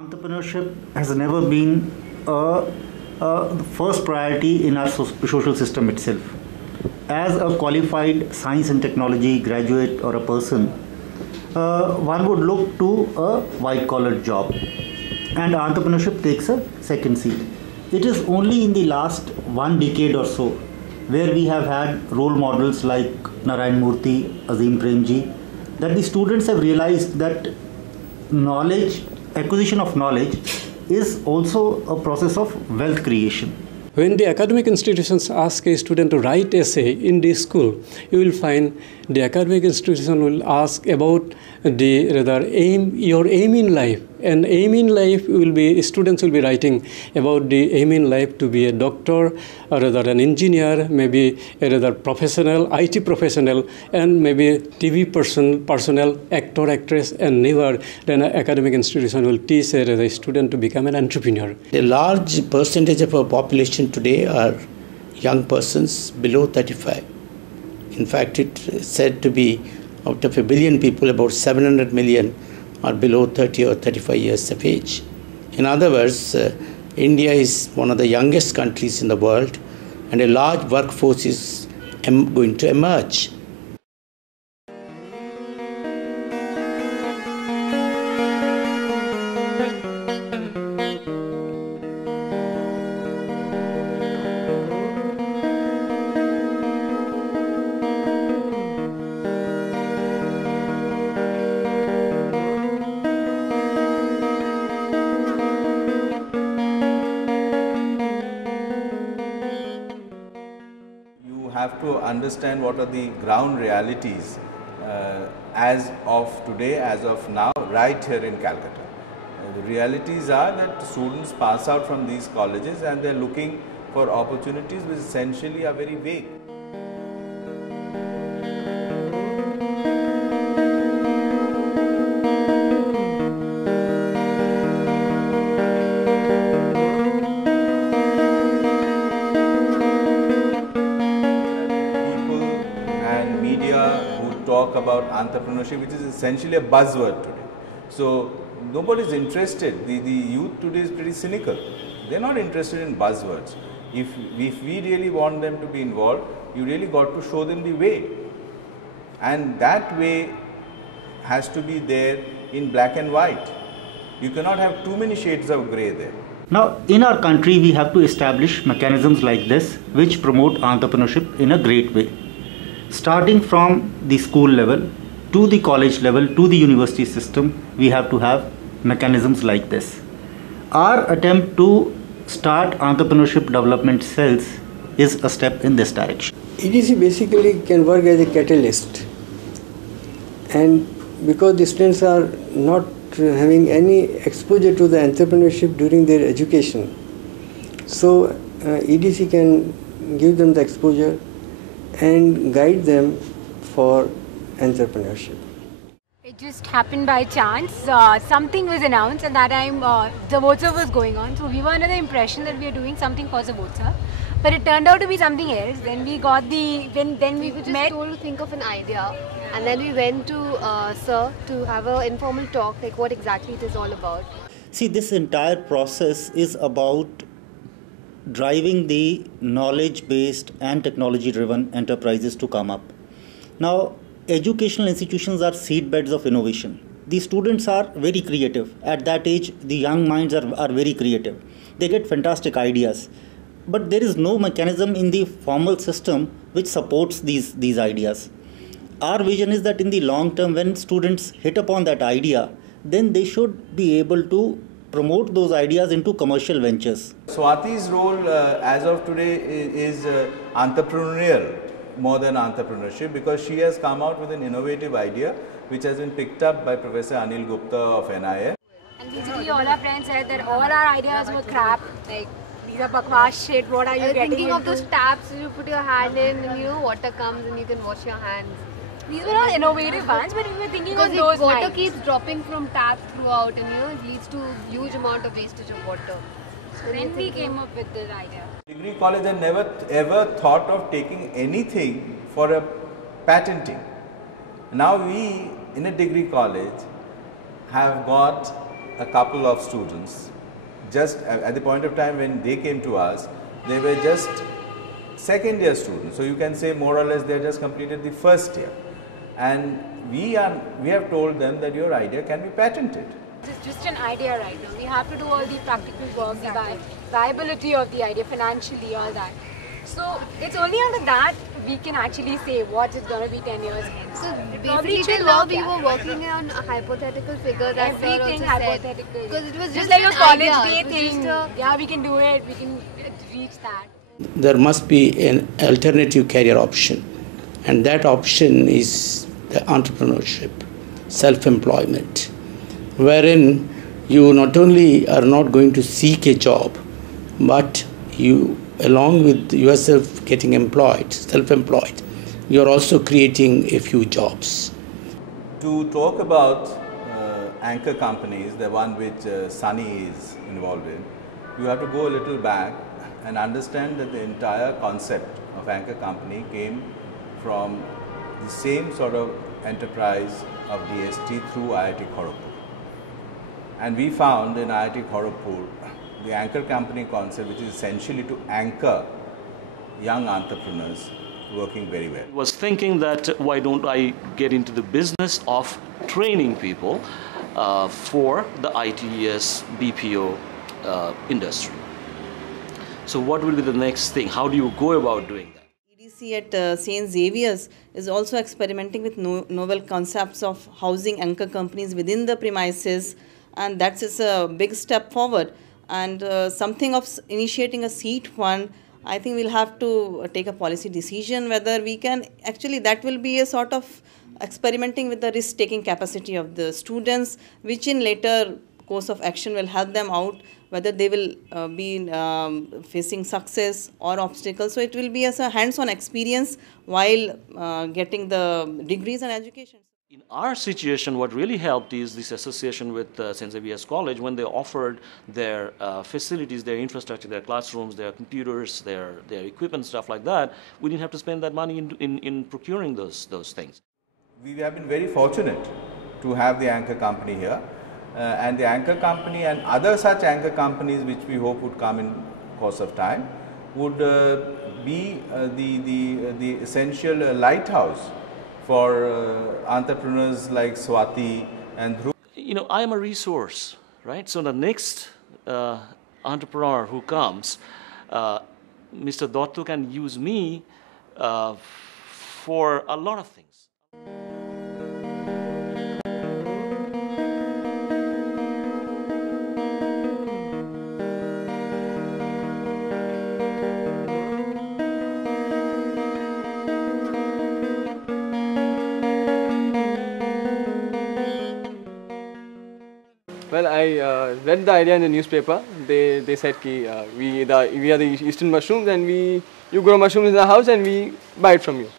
Entrepreneurship has never been the first priority in our social system itself. As a qualified science and technology graduate or a person, one would look to a white collar job, and entrepreneurship takes a second seat. It is only in the last one decade or so where we have had role models like Narayan Murthy, Azim Premji, that the students have realized that acquisition of knowledge is also a process of wealth creation. When the academic institutions ask a student to write essay in the school, you will find the academic institution will ask about your aim in life. And aim in life students will be writing about the aim in life to be a doctor, or rather an engineer, maybe a rather professional, IT professional, and maybe TV personnel, actor, actress, and never then an academic institution will teach a student to become an entrepreneur. A large percentage of our population today are young persons below 35. In fact, it's said to be out of 1 billion people, about 700 million are below 30 or 35 years of age. In other words, India is one of the youngest countries in the world, and a large workforce is going to emerge. Have to understand what are the ground realities as of today, as of now, right here in Calcutta. The realities are that students pass out from these colleges and they are looking for opportunities which essentially are very vague. Talk about entrepreneurship, which is essentially a buzzword today. So nobody is interested. The youth today is pretty cynical. They're not interested in buzzwords. If we really want them to be involved, you really got to show them the way. And that way has to be there in black and white. You cannot have too many shades of grey there. Now, in our country, we have to establish mechanisms like this which promote entrepreneurship in a great way. Starting from the school level, to the college level, to the university system, we have to have mechanisms like this. Our attempt to start entrepreneurship development cells is a step in this direction. EDC basically can work as a catalyst, and because the students are not having any exposure to the entrepreneurship during their education, so EDC can give them the exposure and guide them for entrepreneurship. It just happened by chance. Something was announced, and that time the Zavotsav was going on. So we were under the impression that we are doing something for Zavotsav, but it turned out to be something else. Then we got then we were just told to think of an idea, and then we went to Sir to have an informal talk, like what exactly it is all about. See, this entire process is about driving the knowledge-based and technology-driven enterprises to come up. Now, educational institutions are seedbeds of innovation. The students are very creative. At that age, the young minds are very creative. They get fantastic ideas. But there is no mechanism in the formal system which supports these ideas. Our vision is that in the long term, when students hit upon that idea, then they should be able to promote those ideas into commercial ventures. Swati's role as of today is entrepreneurial more than entrepreneurship, because she has come out with an innovative idea which has been picked up by Professor Anil Gupta of NIA. And basically all our friends said that all our ideas were crap, like these are bakwas shit, what are you getting thinking into? Of those taps, you put your hand in and water comes and you can wash your hands. These were all innovative ones, but we were thinking because of those water lines. keeps dropping from tap throughout, and it leads to huge amount of wastage of water. So then we came up with this idea. Degree college had never ever thought of taking anything for a patenting. Now we in a degree college have got a couple of students, just at the point of time when they came to us, they were just second year students. So you can say more or less they just completed the first year. And we have told them that your idea can be patented. It's just an idea right now. We have to do all the practical work, the viability of the idea financially, all that. So it's only under that we can actually say what it's going to be 10 years hence. So basically till now we were working on a hypothetical figure that everything hypothetical. Because it was just like a college day idea. thing. Yeah, we can do it. We can reach that. There must be an alternative career option, and that option is the entrepreneurship, self-employment, wherein you not only are not going to seek a job, but you, along with yourself getting employed, self-employed, you are also creating a few jobs. To talk about anchor companies, the one which Sunny is involved in, you have to go a little back and understand that the entire concept of anchor company came from the same sort of enterprise of DST through IIT Kharagpur. And we found in IIT Kharagpur the anchor company concept, which is essentially to anchor young entrepreneurs, working very well. Was thinking that why don't I get into the business of training people for the ITES BPO industry. So what will be the next thing? How do you go about doing that? EDC at St. Xavier's is also experimenting with novel concepts of housing anchor companies within the premises, and that is a big step forward. And something of initiating a seed fund, I think we'll have to take a policy decision whether we can, actually that will be a sort of experimenting with the risk-taking capacity of the students, which in later course of action will help them out, whether they will be facing success or obstacles. So it will be as a hands-on experience while getting the degrees and education. In our situation, what really helped is this association with St. Xavier's College when they offered their facilities, their infrastructure, their classrooms, their computers, their equipment, stuff like that. We didn't have to spend that money in procuring those things. We have been very fortunate to have the anchor company here. And the anchor company and other such anchor companies which we hope would come in course of time would be the essential lighthouse for entrepreneurs like Swati and Dhruv. You know, I am a resource, right? So the next entrepreneur who comes, Mr. Dotto can use me for a lot of things. Well, I read the idea in the newspaper. They said we are the Eastern Mushrooms, and you grow mushrooms in the house and we buy it from you.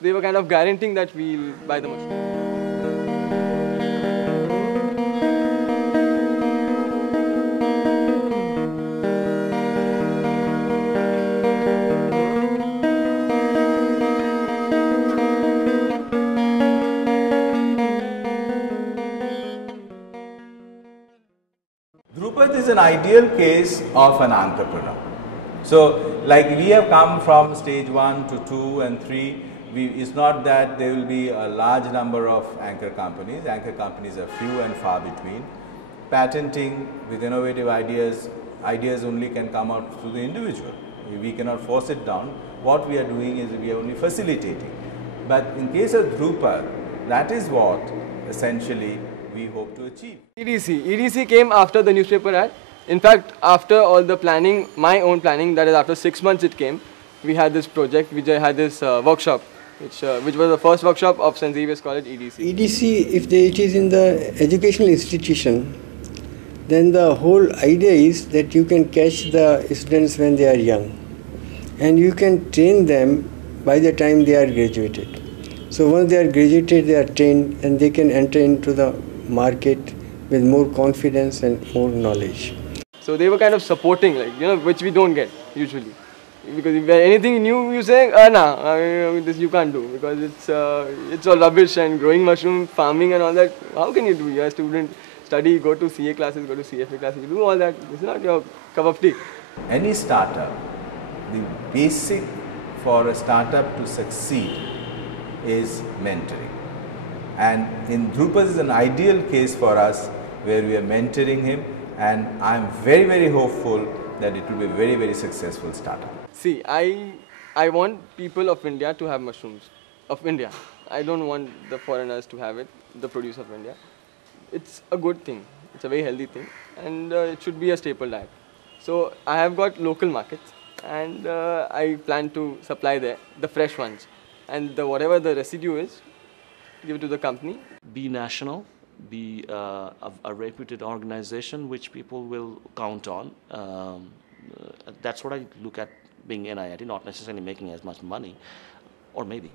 They were kind of guaranteeing that we'll buy the mushrooms. Dhrupad is an ideal case of an entrepreneur. So, like we have come from stage 1 to 2 and 3, it's not that there will be a large number of anchor companies. Anchor companies are few and far between. Patenting with innovative ideas only can come out through the individual. We cannot force it down. What we are doing is we are only facilitating. But in case of Dhrupad, that is what essentially we hope to achieve. EDC came after the newspaper ad. In fact, after all the planning, my own planning, that is after 6 months it came, we had this project, which I had this workshop, which was the first workshop of St. Xavier's College EDC. EDC, if it is in the educational institution, then the whole idea is that you can catch the students when they are young, and you can train them by the time they are graduated. So once they are graduated, they are trained, and they can enter into the market with more confidence and more knowledge. So they were kind of supporting, which we don't get usually. Because if anything new you say, this you can't do, because it's all rubbish, and growing mushroom farming and all that, how can you do? You're a student, study, go to CA classes, go to CFA classes, you do all that. It's not your cup of tea. Any startup, the basic for a startup to succeed is mentoring. And in Dhrupad is an ideal case for us where we are mentoring him, and I'm very, very hopeful that it will be a very, very successful startup. See, I want people of India to have mushrooms of India. I don't want the foreigners to have it, the produce of India. It's a good thing. It's a very healthy thing, and it should be a staple diet. So I have got local markets, and I plan to supply there the fresh ones, and whatever the residue is, give it to the company. Be national, be a reputed organization which people will count on. That's what I look at being NIIT, not necessarily making as much money, or maybe.